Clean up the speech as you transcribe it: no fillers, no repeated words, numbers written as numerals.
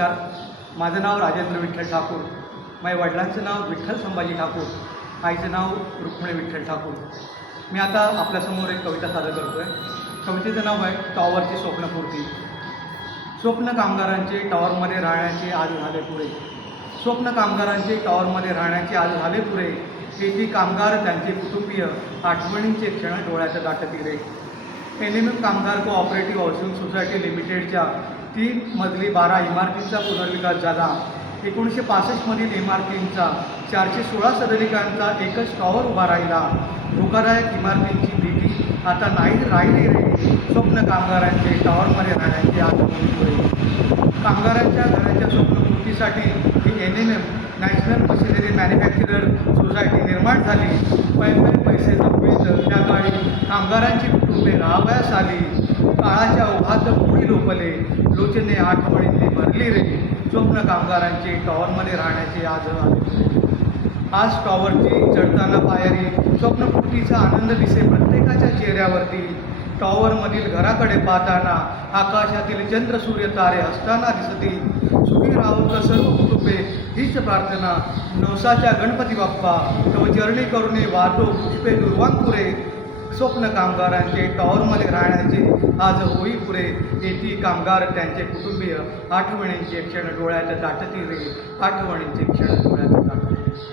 नमस्कार. माझं नाव राजेंद्र विठ्ठल ठाकूर. माझ्या वडिलांचं नाव विठ्ठल संभाजी ठाकूर, आईचं नाव रुक्मिणी विठ्ठल ठाकूर. मी आता आपल्यासमोर एक कविता सादर करतो आहे. कवितेचं नाव आहे टॉवरची स्वप्नपूर्ती. स्वप्न कामगारांचे टॉवरमध्ये राहण्याचे आज झाले पुरे. स्वप्न कामगारांचे टॉवरमध्ये राहण्याचे आज झाले पुरे. येथील कामगार, त्यांचे कुटुंबीय, आठवणींचे क्षण डोळ्यात दाटतील रे. NMM कामगार कोऑपरेटिव्ह हाऊसिंग सोसायटी लिमिटेडच्या 3 मजली 12 इमारतींचा पुनर्विकास झाला. 1965मधील इमारतींचा 416 सदनिकांचा एकच टॉवर उभा राहिला. धोकादायक इमारतींची भीती आता नाही राहिली रे. स्वप्न कामगारांचे टॉवरमध्ये राहण्याचे आज पुरे. कामगारांच्या घराच्या स्वप्नपूर्तीसाठी ही NMM national machinery manufacturer society निर्माण झाली. पैसे जमवित त्या काळी कामगारांची कुटुंबे राहावयास आली. काळाच्या ओघात पुढे लोपले, लोचने आठवणींनी भरली रे. स्वप्न कामगारांचे टॉवरमध्ये राहण्याचे आज आले. आज टॉवरची चढताना पायरी, स्वप्नपूर्तीचा आनंद दिसे प्रत्येकाच्या चेहऱ्यावरती. टॉवरमधील घराकडे पाहताना आकाशातील चंद्र सूर्य तारे असताना दिसती. सुखी राहोत सर्व कुटुंबे हीच प्रार्थना. नवसाच्या गणपती बाप्पा तव चरणी करुणे वाटो पुष्पे दुर्वांकुरे. स्वप्न कामगारांचे टॉवरमध्ये राहण्याचे आज होई पुरे. येथील कामगार, त्यांचे कुटुंबीय, आठवणींचे क्षण डोळ्यात दाटतील रे. आठवणींचे क्षण डोळ्यात दाटतील.